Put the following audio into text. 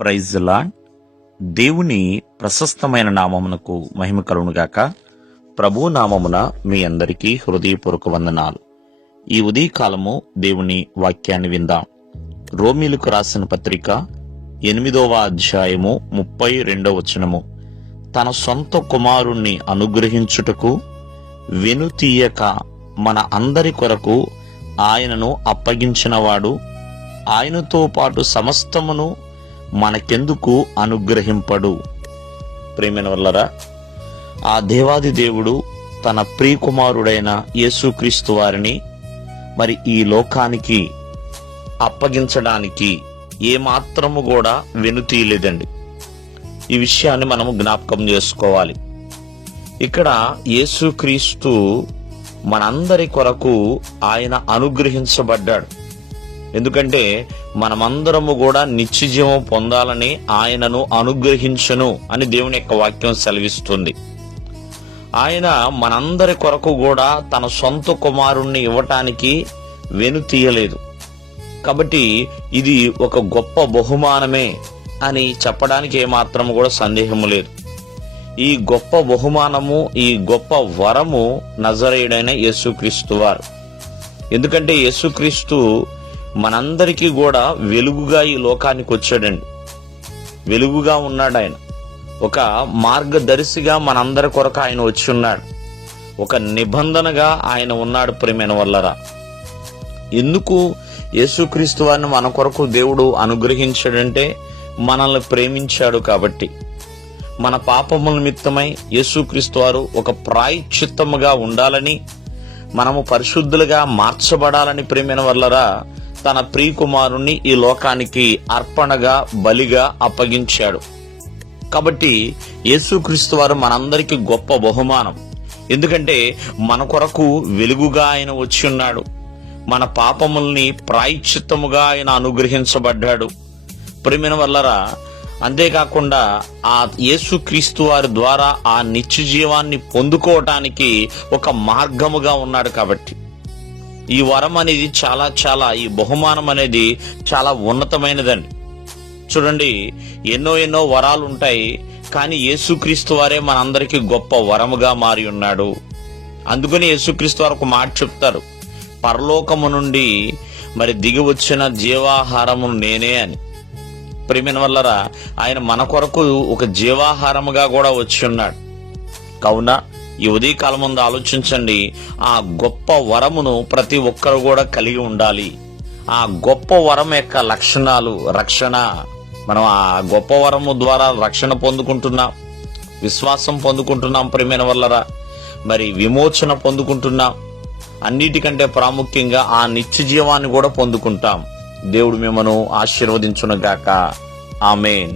Praise the lord. దేవుని ప్రశస్తమైన నామమునకు మహిమ కలుగునుగాక. ప్రభు నామమున మీ అందరికీ హృదయపూర్వక వందనాలు. ఈ ఉదయకాలము దేవుని వాక్యాన్ని విందాం. రోమీలకు రాసిన పత్రిక 8వ అధ్యాయము 32వ వచనము. తన సొంత కుమారుణ్ణి అనుగ్రహించుటకు వెనుతీయక మన అందరి కొరకు ఆయనను అప్పగించినవాడు ఆయనతో పాటు సమస్తమును మనకెందుకు అనుగ్రహింపడు? ప్రేమైన వల్లరా, ఆ దేవాది దేవుడు తన ప్రియకుమారుడైన యేసుక్రీస్తు వారిని మరి ఈ లోకానికి అప్పగించడానికి ఏమాత్రము కూడా వెనుతీయలేదండి. ఈ విషయాన్ని మనము జ్ఞాపకం చేసుకోవాలి. ఇక్కడ యేసుక్రీస్తు మనందరి కొరకు ఆయన అనుగ్రహించబడ్డాడు. ఎందుకంటే మనమందరము కూడా నిత్యజీవం పొందాలని ఆయనను అనుగ్రహించను అని దేవుని యొక్క వాక్యం సెలవిస్తుంది. ఆయన మనందరి కొరకు కూడా తన సొంత కుమారుణ్ణి ఇవ్వటానికి వెనుతీయలేదు. కాబట్టి ఇది ఒక గొప్ప బహుమానమే అని చెప్పడానికి ఏమాత్రం కూడా సందేహము లేదు. ఈ గొప్ప బహుమానము, ఈ గొప్ప వరము నజరేయుడైన యేసుక్రీస్తు వారు. ఎందుకంటే యేసుక్రీస్తు మనందరికీ కూడా వెలుగుగా ఈ లోకానికి వచ్చాడండి. వెలుగుగా ఉన్నాడు ఆయన. ఒక మార్గదర్శిగా మనందరి కొరకు ఆయన వచ్చి ఉన్నాడు. ఒక నిబంధనగా ఆయన ఉన్నాడు. ప్రియమైన వల్లరా, ఎందుకు యేసుక్రీస్తు వారిని మన కొరకు దేవుడు అనుగ్రహించాడంటే మనల్ని ప్రేమించాడు కాబట్టి. మన పాపముల నిమిత్తమై యేసుక్రీస్తు వారు ఒక ప్రాయశ్చిత్తముగా ఉండాలని, మనము పరిశుద్ధులుగా మార్చబడాలని ప్రియమైన వల్లరా తన ప్రియకుమారుణ్ణి ఈ లోకానికి అర్పణగా, బలిగా అప్పగించాడు. కాబట్టి యేసుక్రీస్తు వారు మనందరికీ గొప్ప బహుమానం. ఎందుకంటే మన కొరకు వెలుగుగా ఆయన వచ్చి ఉన్నాడు. మన పాపముల్ని ప్రాయశ్చిత్తముగా ఆయన అనుగ్రహించబడ్డాడు. ప్రియమైన వల్లరా, అంతేకాకుండా ఆ యేసుక్రీస్తు వారి ద్వారా ఆ నిత్య జీవాన్ని పొందుకోవటానికి ఒక మార్గముగా ఉన్నాడు. కాబట్టి ఈ వరం అనేది ఈ బహుమానం అనేది చాలా ఉన్నతమైనదండి. చూడండి, ఎన్నో వరాలు ఉంటాయి, కానీ యేసుక్రీస్తు వారే మనందరికీ గొప్ప వరముగా మారి ఉన్నాడు. అందుకని యేసుక్రీస్తు వారు ఒక మాట చెప్తారు, పరలోకము నుండి మరి దిగి వచ్చిన జీవాహారము నేనే అని. ప్రియమైన వల్లరా, ఆయన మన కొరకు ఒక జీవాహారముగా కూడా వచ్చి ఉన్నాడు. కావున ఈ ఉదయకాలం ముందు ఆలోచించండి, ఆ గొప్ప వరమును ప్రతి ఒక్కరు కూడా కలిగి ఉండాలి. ఆ గొప్ప వరం యొక్క లక్షణాలు, రక్షణ. మనం ఆ గొప్ప వరము ద్వారా రక్షణ పొందుకుంటున్నాం, విశ్వాసం పొందుకుంటున్నాం. ప్రియమైన వల్లరా, మరి విమోచన పొందుకుంటున్నాం. అన్నిటికంటే ప్రాముఖ్యంగా ఆ నిత్య జీవాన్ని కూడా పొందుకుంటాం. దేవుడు మిమ్మను ఆశీర్వదించునుగాక. ఆమేన్.